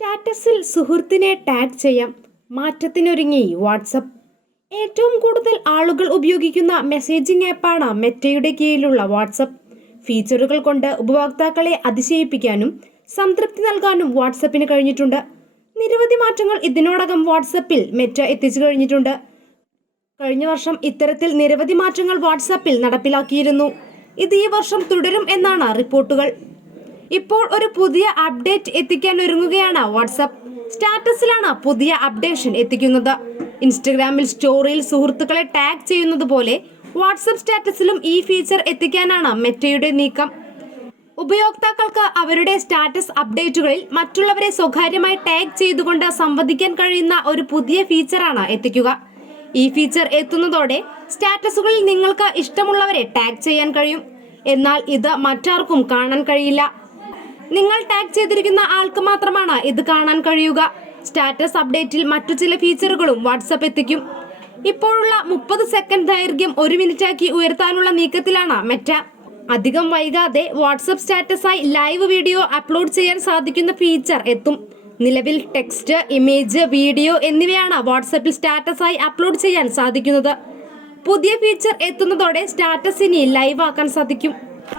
സ്റ്റാറ്റസിൽ സുഹൃത്തിനെ ടാഗ് ചെയ്യാം. മാറ്റത്തിനൊരുങ്ങി വാട്സപ്പ് ഏറ്റവും കൂടുതൽ ആളുകൾ ഉപയോഗിക്കുന്ന മെസ്സേജിംഗ് ആപ്പാണ് മെറ്റയുടെ കീഴിലുള്ള വാട്സപ്പ് ഫീച്ചറുകൾ കൊണ്ട് ഉപഭോക്താക്കളെ അതിശയിപ്പിക്കാനും സംതൃപ്തി നൽകാനും വാട്സപ്പിന് കഴിഞ്ഞിട്ടുണ്ട്. നിരവധി മാറ്റങ്ങൾ ഇതിനോടകം വാട്സപ്പിൽ മെറ്റ എത്തിച്ചു കഴിഞ്ഞിട്ടുണ്ട്. കഴിഞ്ഞ വർഷം ഇത്തരത്തിൽ നിരവധി മാറ്റങ്ങൾ വാട്സാപ്പിൽ നടപ്പിലാക്കിയിരുന്നു. ഇത് ഈ വർഷം തുടരും എന്നാണ് റിപ്പോർട്ടുകൾ. ഇപ്പോൾ ഒരു പുതിയ അപ്ഡേറ്റ് എത്തിക്കാൻ ഒരുങ്ങുകയാണ് വാട്സപ്പ് സ്റ്റാറ്റസിലാണ് പുതിയ അപ്ഡേഷൻ എത്തിക്കുന്നത്. ഇൻസ്റ്റഗ്രാമിൽ സ്റ്റോറിയിൽ സുഹൃത്തുക്കളെ ടാഗ് ചെയ്യുന്നത് പോലെ വാട്സപ്പ് സ്റ്റാറ്റസിലും ഈ ഫീച്ചർ എത്തിക്കാനാണ് മെറ്റയുടെ നീക്കം. ഉപയോക്താക്കൾക്ക് അവരുടെ സ്റ്റാറ്റസ് അപ്ഡേറ്റുകളിൽ മറ്റുള്ളവരെ സ്വകാര്യമായി ടാഗ് ചെയ്തുകൊണ്ട് സംവദിക്കാൻ കഴിയുന്ന ഒരു പുതിയ ഫീച്ചറാണ് എത്തിക്കുക. ഈ ഫീച്ചർ എത്തുന്നതോടെ സ്റ്റാറ്റസുകളിൽ നിങ്ങൾക്ക് ഇഷ്ടമുള്ളവരെ ടാഗ് ചെയ്യാൻ കഴിയും. എന്നാൽ ഇത് മറ്റാർക്കും കാണാൻ കഴിയില്ല. നിങ്ങൾ ടാഗ് ചെയ്തിരിക്കുന്ന ആൾക്ക് മാത്രമാണ് ഇത് കാണാൻ കഴിയുക. സ്റ്റാറ്റസ് അപ്ഡേറ്റിൽ മറ്റു ചില ഫീച്ചറുകളും വാട്സപ്പ് എത്തിക്കും. ഇപ്പോഴുള്ള മുപ്പത് സെക്കൻഡ് ദൈർഘ്യം ഒരു മിനിറ്റാക്കി ഉയർത്താനുള്ള നീക്കത്തിലാണ് മെറ്റ. അധികം വൈകാതെ വാട്സപ്പ് സ്റ്റാറ്റസായി ലൈവ് വീഡിയോ അപ്ലോഡ് ചെയ്യാൻ സാധിക്കുന്ന ഫീച്ചർ എത്തും. നിലവിൽ ടെക്സ്റ്റ് ഇമേജ് വീഡിയോ എന്നിവയാണ് വാട്സപ്പിൽ സ്റ്റാറ്റസായി അപ്ലോഡ് ചെയ്യാൻ സാധിക്കുന്നത്. പുതിയ ഫീച്ചർ എത്തുന്നതോടെ സ്റ്റാറ്റസ് ഇനി ലൈവ് ആക്കാൻ സാധിക്കും.